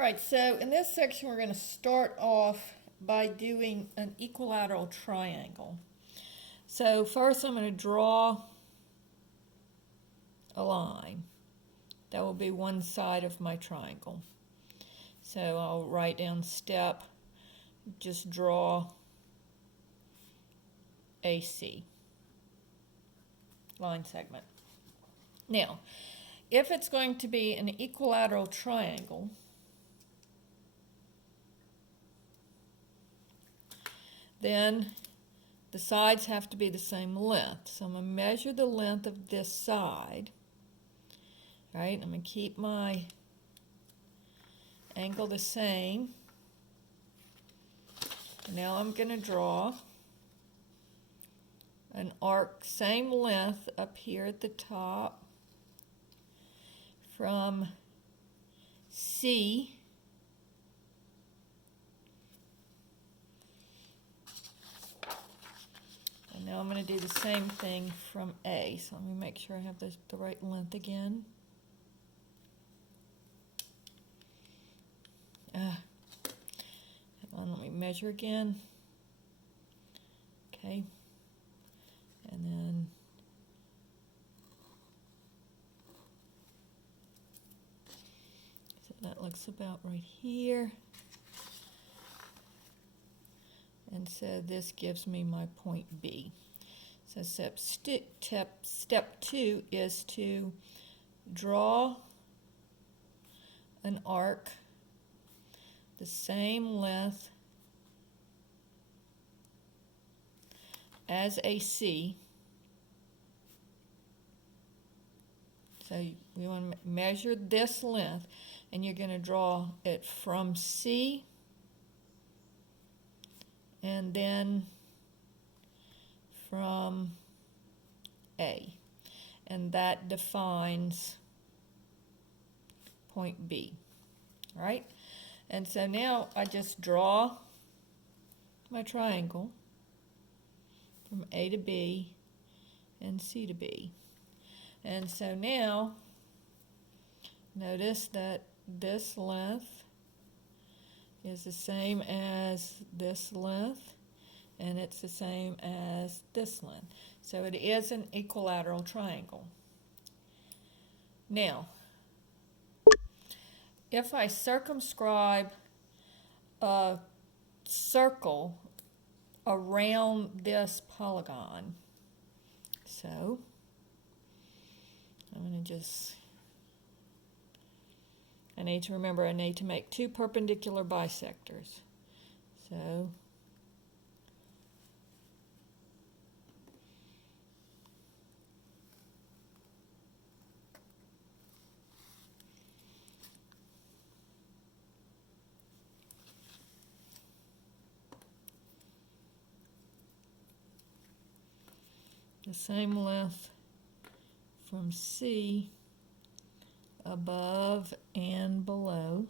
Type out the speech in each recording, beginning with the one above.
All right, so in this section we're going to start off by doing an equilateral triangle. So first I'm going to draw a line. That will be one side of my triangle. So I'll write down step, just draw AC, line segment. Now, if it's going to be an equilateral triangle, then the sides have to be the same length. So I'm going to measure the length of this side. Right? I'm going to keep my angle the same. Now I'm going to draw an arc, same length up here at the top from C and now I'm going to do the same thing from A. So let me make sure I have the right length again. Let me measure again. Okay. And then so that looks about right here. And so this gives me my point B. So step 2 is to draw an arc the same length as AC. So we want to measure this length, and you're going to draw it from C and then from A. And that defines point B. All right? And so now I just draw my triangle from A to B and C to B. And so now, notice that this length is the same as this length, and it's the same as this length. So it is an equilateral triangle. Now, if I circumscribe a circle around this polygon, so I'm going to I need to remember I need to make two perpendicular bisectors. So the same length from C above and below.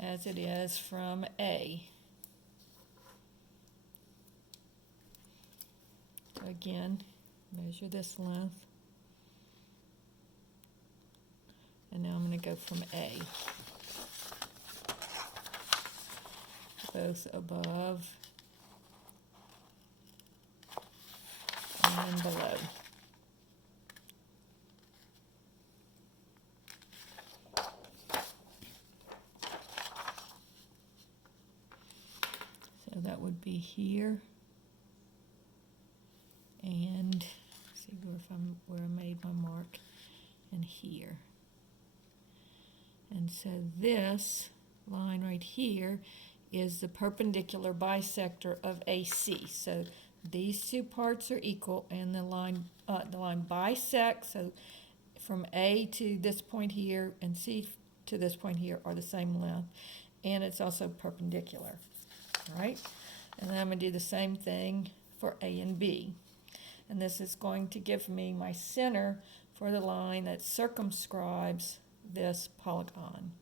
As it is from A. So again, measure this length. And now I'm going to go from A. Both above and below. So that would be here, and see where I made my mark, and here. And so this line right here is the perpendicular bisector of AC. So these two parts are equal, and the line bisects. So from A to this point here and C to this point here are the same length, and it's also perpendicular. All right, and then I'm going to do the same thing for A and B, and this is going to give me my center for the line that circumscribes this polygon.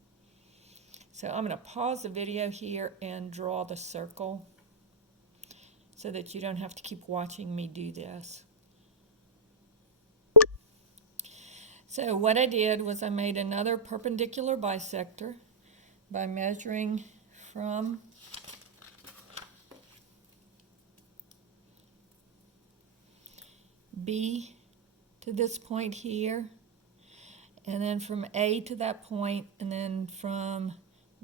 So I'm going to pause the video here and draw the circle so that you don't have to keep watching me do this. So what I did was I made another perpendicular bisector by measuring from B to this point here, and then from A to that point, and then from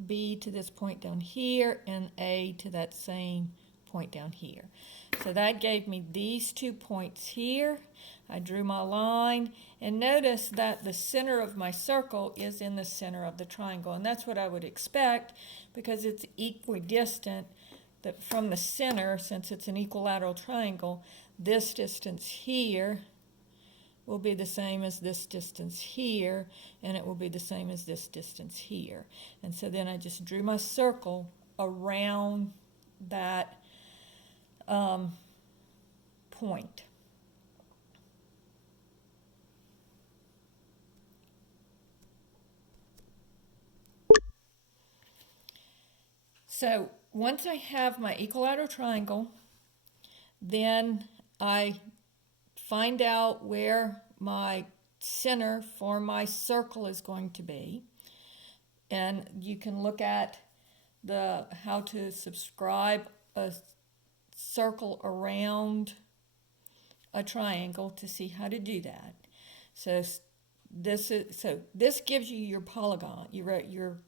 B to this point down here, and A to that same point down here. So that gave me these 2 points here. I drew my line, and notice that the center of my circle is in the center of the triangle, and that's what I would expect because it's equidistant that from the center, since it's an equilateral triangle, this distance here will be the same as this distance here, and it will be the same as this distance here. And so then I just drew my circle around that point. So once I have my equilateral triangle, then I find out where my center for my circle is going to be. And you can look at how to subscribe a circle around a triangle to see how to do that. So this gives you your polygon, your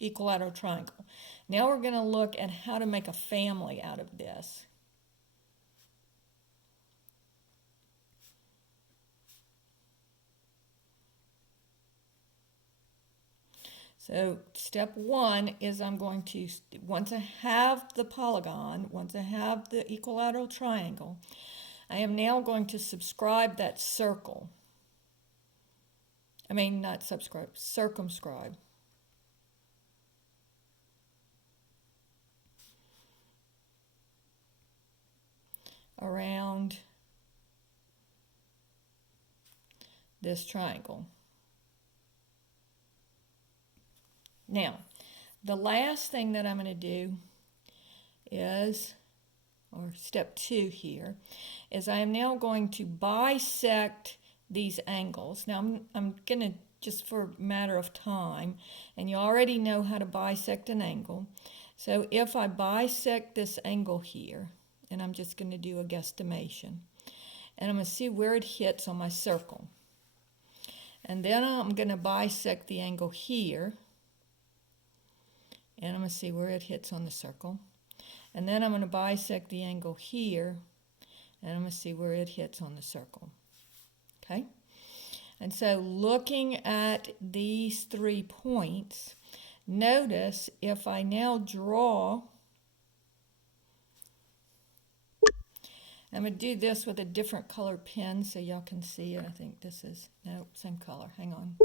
equilateral triangle. Now we're going to look at how to make a family out of this. So step one is I'm going to, once I have the polygon, once I have the equilateral triangle, I am now going to subscribe that circle. I mean, not subscribe, circumscribe. Around this triangle. Now, the last thing that I'm going to do is, or step 2 here, is I am now going to bisect these angles. Now, I'm going to, just for a matter of time, and you already know how to bisect an angle. So if I bisect this angle here, and I'm just going to do a guesstimation, and I'm going to see where it hits on my circle. And then I'm going to bisect the angle here, and I'm going to see where it hits on the circle. And then I'm going to bisect the angle here, and I'm going to see where it hits on the circle. Okay? And so looking at these 3 points, notice if I now draw, I'm going to do this with a different color pen so y'all can see it. I think this is, no, same color. Hang on.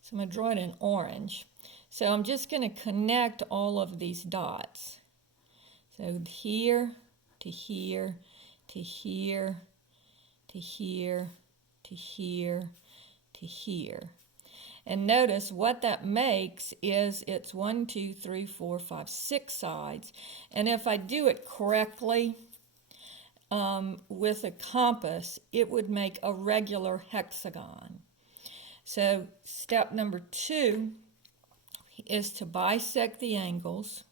So I'm going to draw it in orange. So I'm just going to connect all of these dots. So here to here to here to here to here to here. And notice what that makes is it's 1, 2, 3, 4, 5, 6 sides. And if I do it correctly with a compass, it would make a regular hexagon. So step number 2 is to bisect the angles.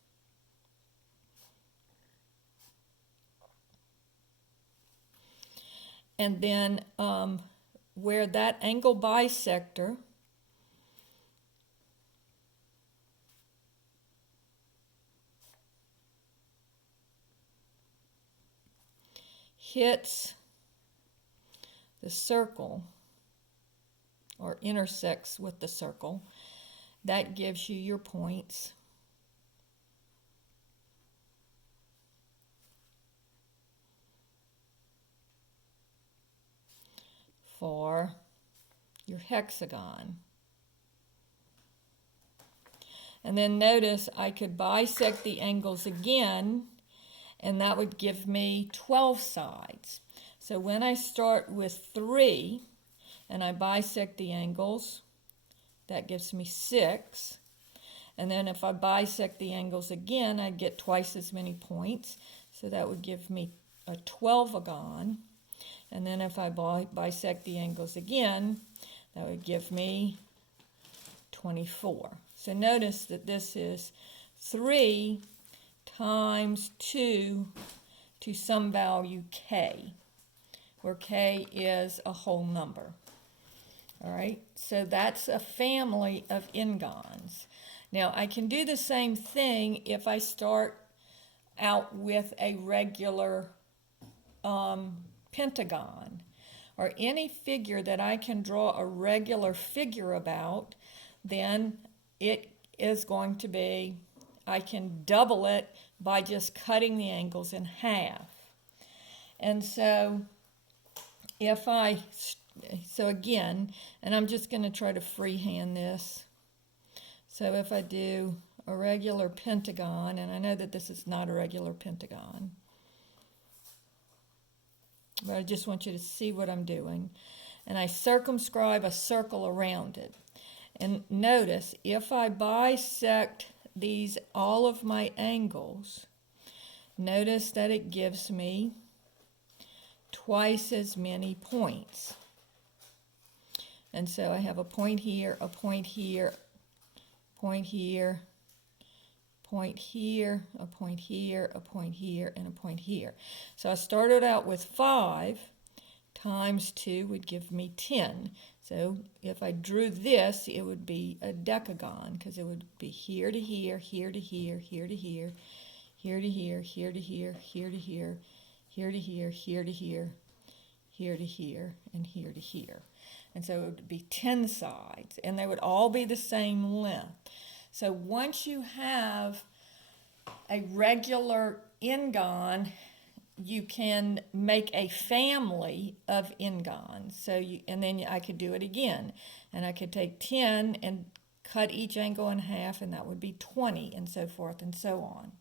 And then where that angle bisector hits the circle or intersects with the circle, that gives you your points. For your hexagon. And then notice I could bisect the angles again, and that would give me 12 sides. So when I start with 3 and I bisect the angles, that gives me 6. And then if I bisect the angles again, I'd get twice as many points. So that would give me a 12-agon. And then if I bisect the angles again, That would give me 24. So notice that this is 3 times 2 to some value k, where k is a whole number. All right, so that's a family of n-gons. Now, I can do the same thing if I start out with a regular pentagon, or any figure that I can draw a regular figure about. Then it is going to be, I can double it by just cutting the angles in half. And so so again, and I'm just going to try to freehand this. So if I do a regular pentagon, and I know that this is not a regular pentagon, but I just want you to see what I'm doing. And I circumscribe a circle around it. And notice, if I bisect all of my angles, notice that it gives me twice as many points. And so I have a point here, a point here, point here, point here, a point here, a point here, and a point here. So I started out with 5 times 2 would give me 10. So if I drew this, it would be a decagon, because it would be here to here, here to here, here to here, here to here, here to here, here to here, here to here, here to here, here to here, and here to here. And so it would be 10 sides, and they would all be the same length. So once you have a regular n-gon, you can make a family of n-gons. And then I could do it again. And I could take 10 and cut each angle in half, and that would be 20, and so forth and so on.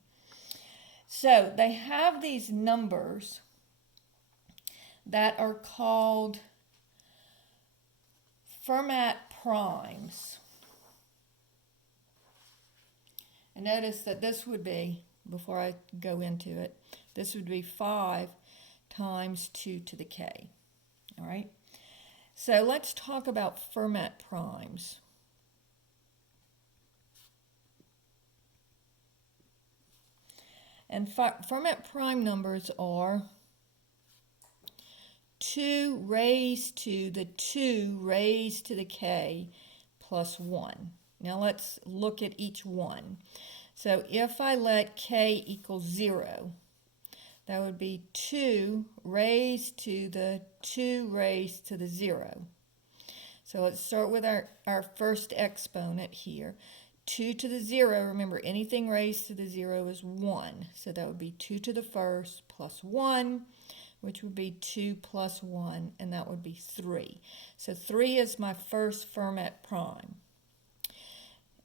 So they have these numbers that are called Fermat primes. And notice that this would be, before I go into it, this would be 5 times 2 to the k. All right? So let's talk about Fermat primes. And Fermat prime numbers are 2 raised to the 2 raised to the k plus 1. Now let's look at each one. So if I let k equal 0, that would be 2 raised to the 2 raised to the 0. So let's start with our first exponent here. 2 to the 0, remember anything raised to the 0 is 1. So that would be 2 to the first plus 1, which would be 2 plus 1, and that would be 3. So 3 is my first Fermat prime.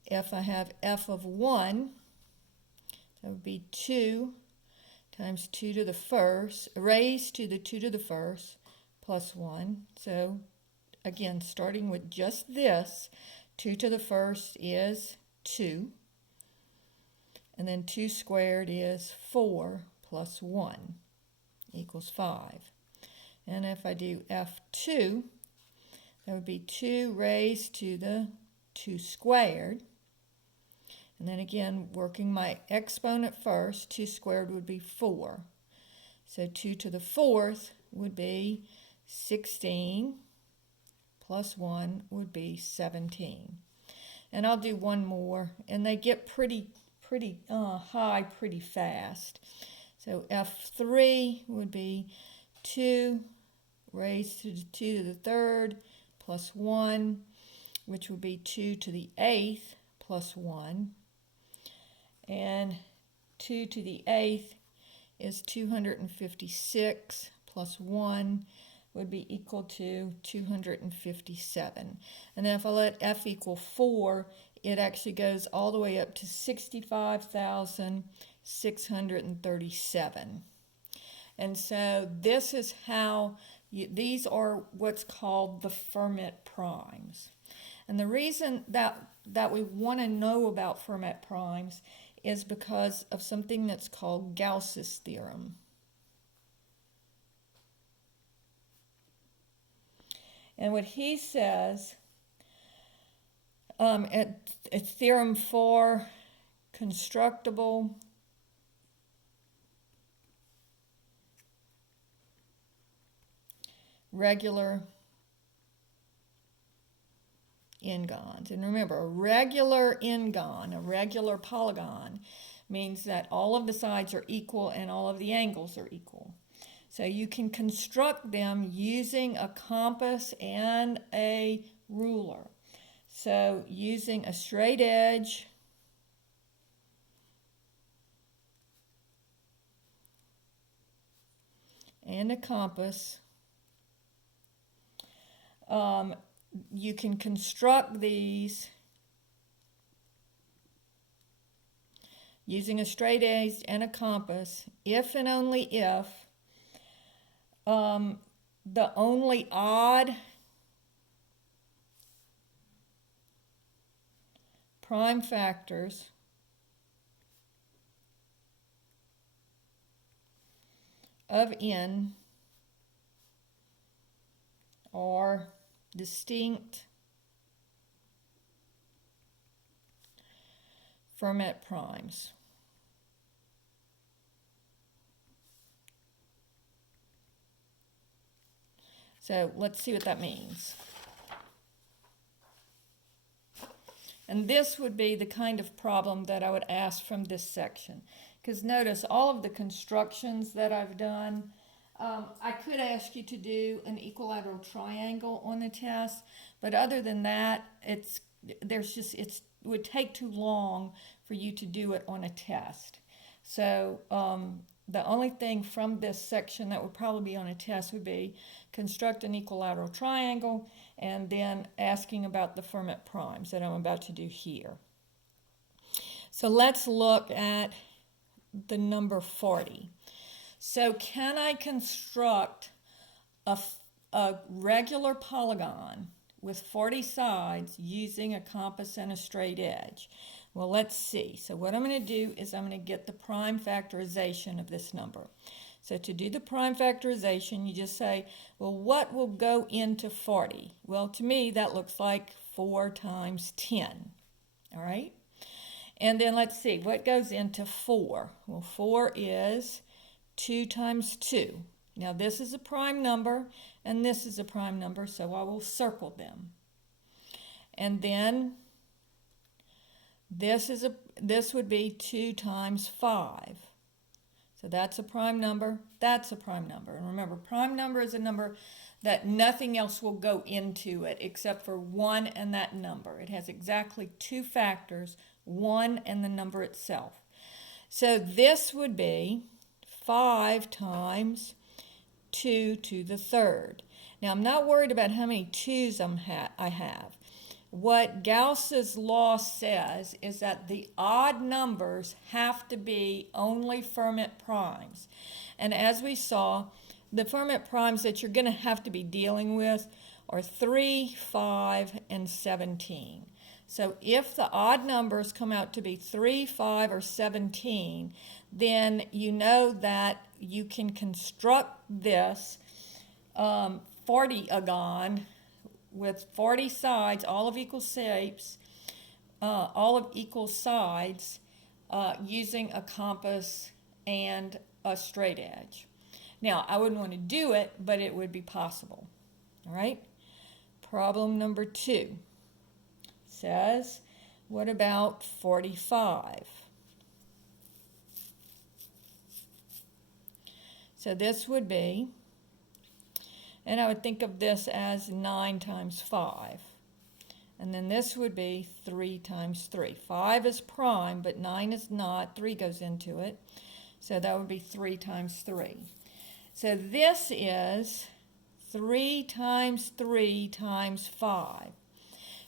If I have f of 1, that would be 2 times 2 to the first, raised to the 2 to the first, plus 1. So, again, starting with just this, 2 to the first is 2. And then 2 squared is 4 plus 1 equals 5. And if I do f2, that would be 2 raised to the 2 squared. And then again, working my exponent first, 2 squared would be 4. So 2 to the 4th would be 16, plus 1 would be 17. And I'll do one more, and they get pretty high pretty fast. So F3 would be 2 raised to the 2 to the 3rd plus 1, which would be 2 to the 8th plus 1. And 2 to the 8th is 256 plus 1 would be equal to 257. And then if I let f equal 4, it actually goes all the way up to 65,637. And so this is how, these are what's called the Fermat primes. And the reason that we want to know about Fermat primes is because of something that's called Gauss's theorem. And what he says It's theorem for constructible regular n-gons. And remember, a regular n-gon, a regular polygon, means that all of the sides are equal and all of the angles are equal. So you can construct them using a compass and a ruler. So using a straight edge and a compass, you can construct these using a straight edge and a compass if and only if the only odd prime factors of n are distinct Fermat primes. So let's see what that means. And this would be the kind of problem that I would ask from this section. Because notice all of the constructions that I've done, I could ask you to do an equilateral triangle on the test, but other than that, it would take too long for you to do it on a test. So the only thing from this section that would probably be on a test would be construct an equilateral triangle and then asking about the Fermat primes that I'm about to do here. So let's look at the number 40. So can I construct a regular polygon with 40 sides using a compass and a straight edge? Well, let's see. So what I'm going to do is I'm going to get the prime factorization of this number. So to do the prime factorization, you just say, well, what will go into 40? Well, to me, that looks like 4 times 10. All right? And then let's see, what goes into 4? Well, 4 is 2 times 2. Now, this is a prime number, and this is a prime number, so I will circle them. And then this would be 2 times 5. So that's a prime number, that's a prime number. And remember, prime number is a number that nothing else will go into it except for 1 and that number. It has exactly 2 factors, 1 and the number itself. So this would be 5 times 2 to the third. Now, I'm not worried about how many 2's I have. What Gauss's law says is that the odd numbers have to be only Fermat primes. And as we saw, the Fermat primes that you're going to have to be dealing with are 3, 5, and 17. So if the odd numbers come out to be 3, 5, or 17, then you know that you can construct this 40-agon with 40 sides, all of equal shapes, all of equal sides, using a compass and a straight edge. Now, I wouldn't want to do it, but it would be possible. All right? Problem number 2 says, what about 45? So this would be, and I would think of this as 9 times 5. And then this would be 3 times 3. 5 is prime, but 9 is not. 3 goes into it. So that would be 3 times 3. So this is 3 times 3 times 5.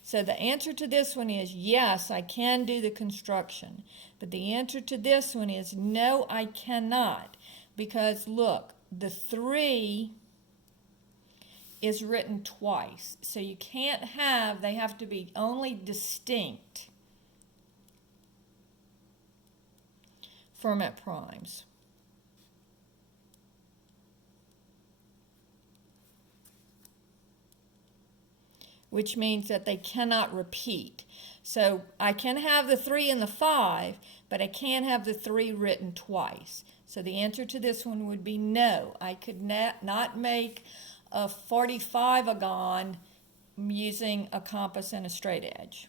So the answer to this one is yes, I can do the construction. But the answer to this one is no, I cannot. Because look, the 3 is written twice. So you can't have, they have to be only distinct Fermat primes. which means that they cannot repeat. So I can have the 3 and the 5, but I can't have the 3 written twice. So the answer to this one would be no. I could not make a 45-agon using a compass and a straight edge.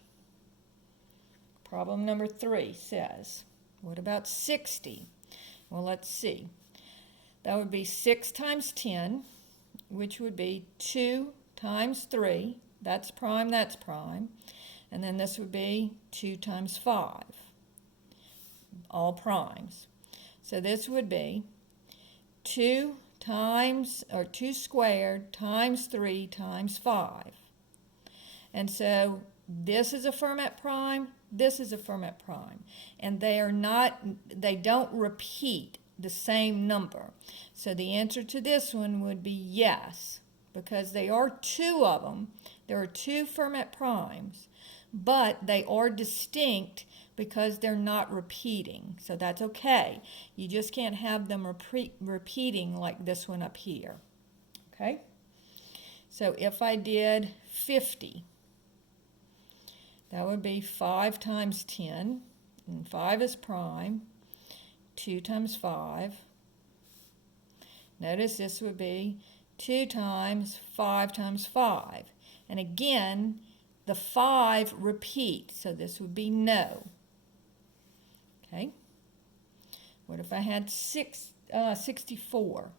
Problem number 3 says, what about 60? Well, let's see. That would be 6 times 10, which would be 2 times 3. That's prime, that's prime. And then this would be 2 times 5, all primes. So this would be 2 squared times 3 times 5. And so this is a Fermat prime, this is a Fermat prime. And they don't repeat the same number. So the answer to this one would be yes, because they are 2 of them. There are 2 Fermat primes, but they are distinct because they're not repeating. So that's okay. You just can't have them repeating like this one up here. Okay? So if I did 50, that would be 5 times 10, and 5 is prime, 2 times 5. Notice this would be 2 times 5 times 5. And again, the 5 repeats, so this would be no. Okay? What if I had 64?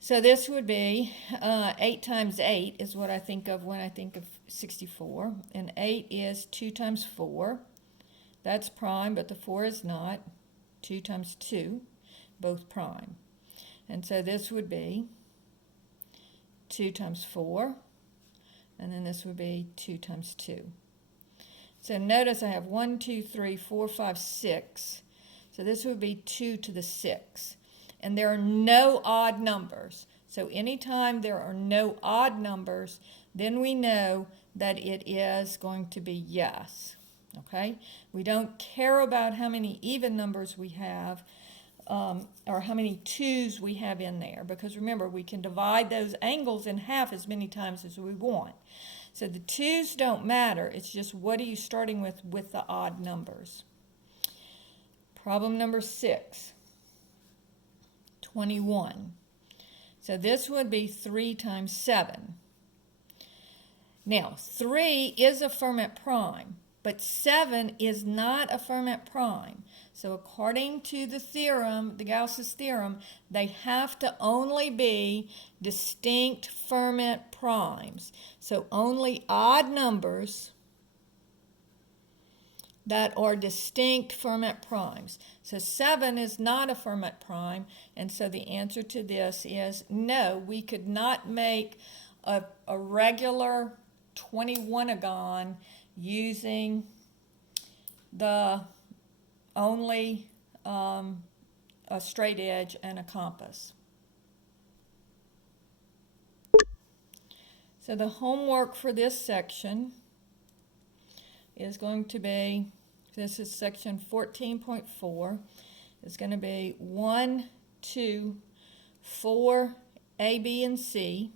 So this would be 8 times 8 is what I think of when I think of 64. And 8 is 2 times 4. That's prime, but the 4 is not. 2 times 2, both prime. And so this would be 2 times 4. And then this would be 2 times 2. So notice I have 1, 2, 3, 4, 5, 6. So this would be 2 to the 6. And there are no odd numbers. So anytime there are no odd numbers, then we know that it is going to be yes. Okay? We don't care about how many even numbers we have or how many 2's we have in there, because remember, we can divide those angles in half as many times as we want. So the 2's don't matter. It's just what are you starting with the odd numbers. Problem number 6, 21. So this would be 3 times 7. Now, 3 is a Fermat prime, but 7 is not a Fermat prime. So according to the theorem, the Gauss's theorem, they have to only be distinct Fermat primes. So only odd numbers that are distinct Fermat primes. So 7 is not a Fermat prime, and so the answer to this is no, we could not make a regular 21-agon using the only a straight edge and a compass. So the homework for this section is going to be, this is section 14.4, it's going to be 1, 2, 4, A, B, and C,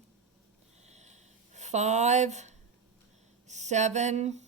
5, 7,